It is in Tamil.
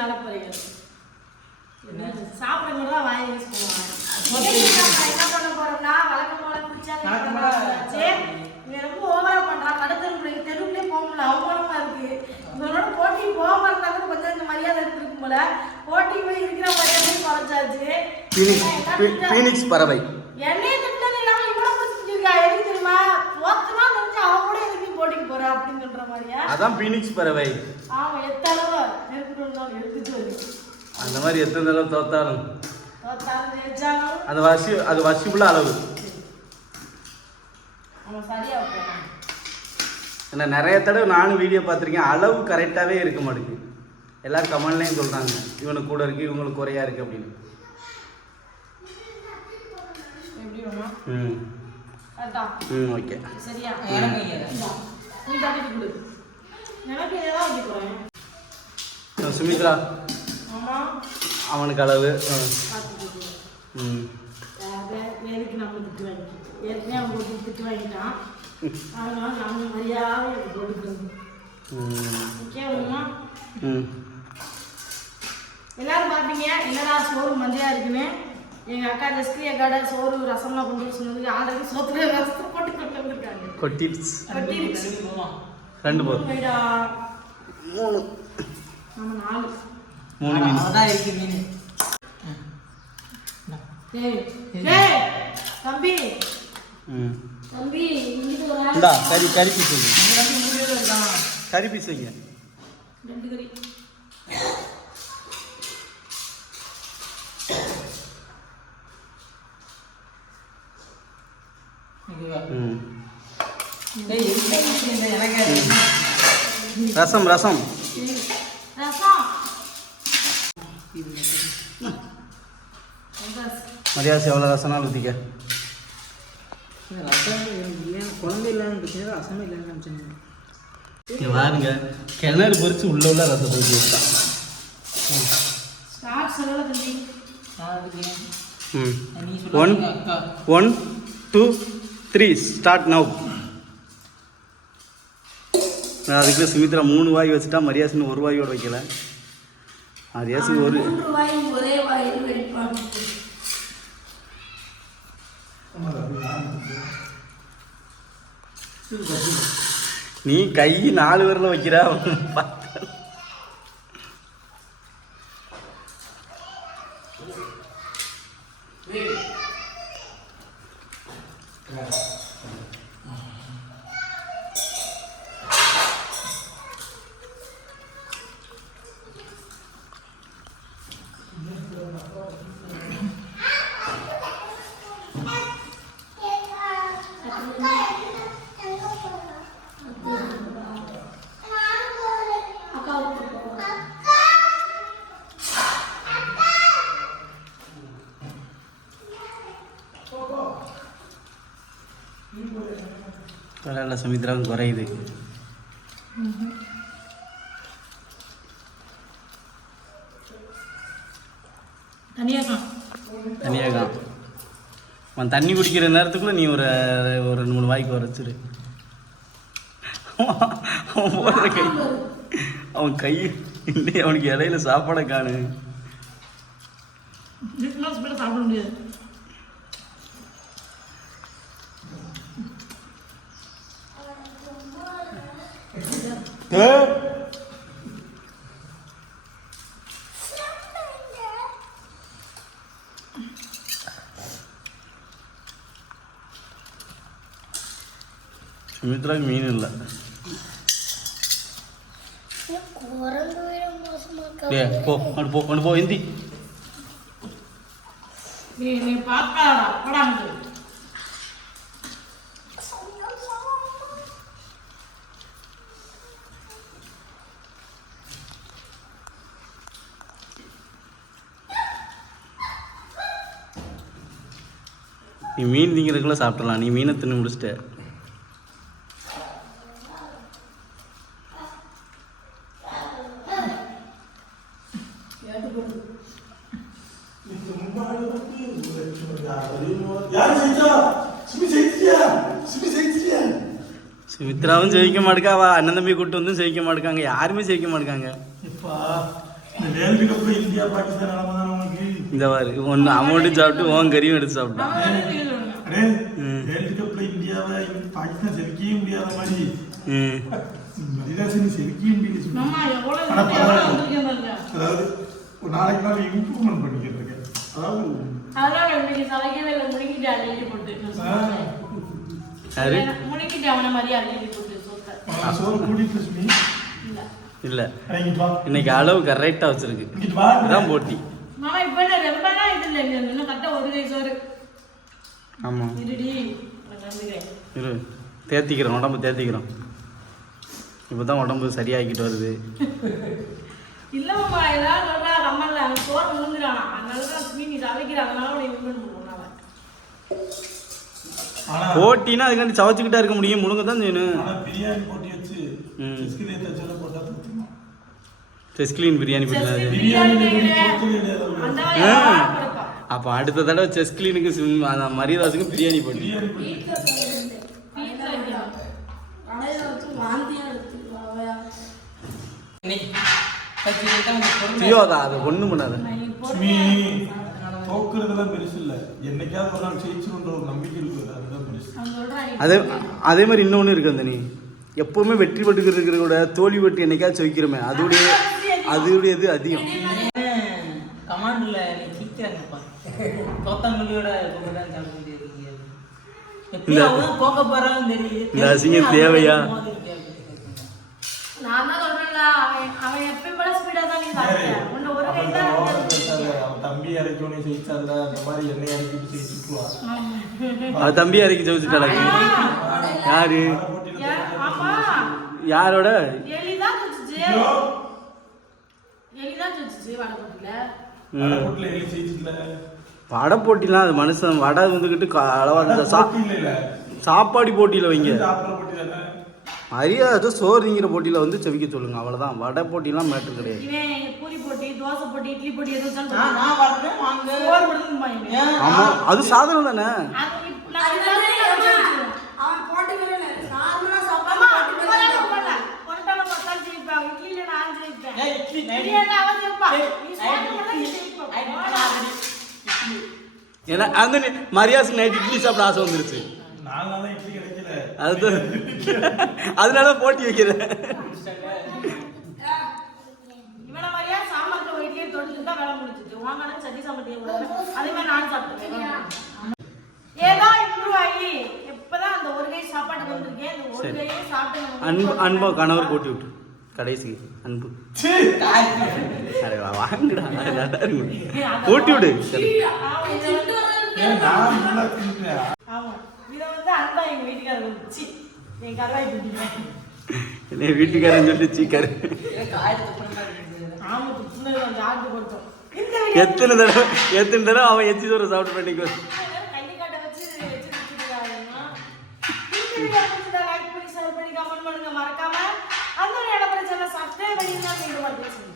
நலப்பறைகள் சாப்பிடுங்க தான் வாங்கி யூஸ் பண்ணுவாங்க என்ன பண்ண போறோம்னா வழக்கம் போல குடிச்சா இவன் ரொம்ப ஓவரா பண்றான். நடுத்தருக்குள்ள தெருவுலயே போக முடியல. அவமானமா இருக்கு. இவனோட போட்டி போகாம இருந்தா கூட கொஞ்சம் இந்த மரியாதை இருக்கும் போல. போட்டி போய் இருக்கிற மரியாதையும் குறைச்சாச்சு பீனிக்ஸ் பறவை. என்னைய திட்டினது இல்லாம இவ்வளவு பிடிச்சிருக்கா எதுக்கு தெரியுமா? அவன் கூட எதுக்கு போட்டிக்கு போற அப்படின்னு சொல்ற மாதிரியா? அதான் பீனிக்ஸ் பறவை. ஆமா அந்த மாதிரி எத்தனை தடவை தோத்தாலும். அது வசி அது வசிப்புள்ள அளவு ஏன்னா நிறைய தடவை நானும் வீடியோ பார்த்துருக்கேன். அளவு கரெக்டாகவே இருக்க மாட்டேங்குது. எல்லாரும் கமெண்ட்லேயும் சொல்கிறாங்க இவனுக்கு கூட இருக்குது இவங்களுக்கு குறையா இருக்குது அப்படின்னு. ம். ம் ஓகே. சரியா? எனக்கு எனக்கு சுமித்ரா. அவனுக்கு அளவு. ம். எதுக்கு நம்ம திட்டு வாங்கிட்டு. ஏற்கனவே அவன் போட்டு திட்டு வாங்கிட்டான். அதனால நம்ம மரியாதை எனக்கு கொடுக்குறது ம். கேளுமா ம். எல்லாரும் பார்ப்பீங்க என்னடா சோறு மந்தியா இருக்குன்னு? எங்க அக்கா ஜஸ்தி அக்காட சோறு ரசம்லாம் கொண்டு வர சொன்னதுக்கு ஆல்ரெடி சோத்துல ரசத்தை போட்டு கொண்டு வந்திருக்காங்க. கொட்டிடுச்சு கொட்டிருச்சு. ரெண்டு போதும். மூணு. நம்ம நாலு. மூணு மீன். அதான் இருக்கு மீன். டேய் டேய் தம்பி. தம்பி இந்தா கறி கறி பீஸ் வைங்க. பீஸ் வைங்க. ரெண்டு ரசம் ரசம் ரசம். மரியாதை எவ்வளோ ரசம்னா ஊற்றிக்க பாருங்க கிணறு பொறிச்சு உள்ள உள்ள ரசத்தை ஊற்றி one one two three start now நான் அதுக்குள்ள சுமித்ரா மூணு வாய் வச்சுட்டா மரியாசின்னு ஒரு வாயோட வைக்கல. மரியாசி ஒரு நீ கை நாலு பேரில் வைக்கிறா. பரவாயில்ல சுமித்ராவும் குறையுது. தனியாக தனியாக அவன் தண்ணி குடிக்கிற நேரத்துக்குள்ள நீ ஒரு ஒரு ரெண்டு மூணு வாய்க்கு வரைச்சிரு அவன் போடுற கை அவன் கை இன்னைக்கு அவனுக்கு இலையில சாப்பாடை காணு. சாப்பிட முடியாது. De. Mitra ini lah. Ya, po, po, po, po. Ini pakar, perang tuh. நீ மீன் திங்கிறதுக்குள்ளே சாப்பிடலாம் நீ மீனை தின்னு முடிச்சிட்ட. சுமித்ராவும் ஜெயிக்க மாட்டேக்கா அவ அண்ணன் தம்பி கூட்டு வந்து ஜெயிக்க மாட்டேக்காங்க. யாருமே ஜெயிக்க மாட்டேக்காங்க. இந்த மாதிரி. ஒன்று அமௌண்ட்டு சாப்பிட்டு உன் கறியும் எடுத்து சாப்பிட்டான் அடே வேர்ல்டு கப்ல இந்தியாவை பாகிஸ்தான் முடியாத மாதிரி. அதாவது ஒரு நாளைக்கு நாள் இம்ப்ரூவ்மெண்ட் பண்ணிக்கிட்டு இருக்கேன் அதாவது அதனால இன்னைக்கு இல்லை அளவு கரெக்டாக வச்சிருக்கு. இதான் போட்டி. மாமா இப்ப என்ன ரொம்பனா இது இல்லை இன்னும் கரெக்டா ஒரு கை சோறு. ஆமாம் இருடி இரு தேத்திக்கிறோம் உடம்பு தேத்திக்கிறோம். இப்போ தான் உடம்பு சரியாகிக்கிட்டு வருது. இல்ல மாமா ஏதாவது சொல்றா கம்மல்ல அவன் சோறு முழுங்குறானா அதனால தான் மீன் சமைக்கிற அதனால பண்ணுவோம் அவன் ஆனா போட்டினா அதுக்காண்டி சவச்சுக்கிட்டா இருக்க முடியும் முழுங்க தான் செய்யணும் பிரியாணி போட்டி வச்சு ம். செஸ்கிலீன் பிரியாணி பண்ணாது அப்போ அடுத்த தடவை செஸ் கிளீனுக்கு அந்த மரியதாஸுக்கு பிரியாணி பொறுமை. ஐயோ அதை அதை ஒன்றும் பண்ணாத. அதே அதே மாதிரி இன்னொன்று இருக்கு அந்த நீ எப்பவுமே வெற்றி பெற்றுக்கிட்டு இருக்கிறத விட தோல்வி வெற்றி என்னைக்காச்சும் வைக்கிறோமே அதோடைய அதோடைய இது அதிகம். கமாண்ட்ல நீ சீக்கிரங்கப்பா தோத்தாங்குழியோட தான் சாப்பிட முடியாது தெரியுது இந்த அசிங்கம் தேவையா? நான் தான் சொல்றேன்ல அவன் அவன் எப்பயும் போல ஸ்பீடா தான் நீ சாப்பிட்ட உன்னை ஒரு கை அவன் தான் ஓவர் பேசாத. அவன் தம்பி அந்த மாதிரி என்னை இறக்கிட்டு ஜெயிச்சுக்குவா. அவ தம்பி ஜெயிச்சுட்டாளா? யாரு? ஆமா. யாரோட? எலிதான் வடை போட்டிலாம் அது மனுஷன் வடை வந்துக்கிட்டு க- அளவா இந்த சா சாப்பாடு போட்டியில் வைங்க. தானே மரியாதை சோறுங்கிற போட்டியில் வந்து செவிக்க சொல்லுங்க. அவ்வளோதான் வடை போட்டிலாம் மேட்டர் கிடையாது. இவன் பூரி போட்டி தோசை போட்டி இட்லி போட்டி எது வச்சாலும் நான் நான் வரணும் வாங்க சோறு மட்டும் இவன் ஏன்? ஆமாம் அது சாதனம் தானே அது இப்ப நான் எல்லாமே வச்சிருக்கேன். அவன் போட்டி நார்மலா அம்மா, சாப்பாடு இப்பதான் நான் பண்ணேன். பொரோட்டால மசாலா ஜெயிப்பேன். இட்லியில நான் ஜெயிப்பேன். ஏய், இட்லி, நைட் பிரியாணி அவன் ஜெயிப்பான். ஏய், நீ நைட் சாப்பிட்டு மட்டும் நீ இட்லி, ஜெயிப்ப. நைட் போடா. இட்லி, இட்லி. ஏன்னா அந்த மரியாதை நைட் இட்லி சாப்பிட ஆசை வந்துருச்சு. அது அதனால போட்டி வைக்கிறேன். இவனை அன்பு கணவர் கூட்டி விட்டு. கடைசி அன்பு. அரே வா, வாங்கடா கூட்டி விடு. என் வீட்டுக்காரன் சொல்லி சீக்காரு. எத்தனை தடவை எத்தனை தடவை அவன் எச்சி சோறு சாப்பிட்டு பண்ணிக்கோ வந்து பேசுங்க. கடமா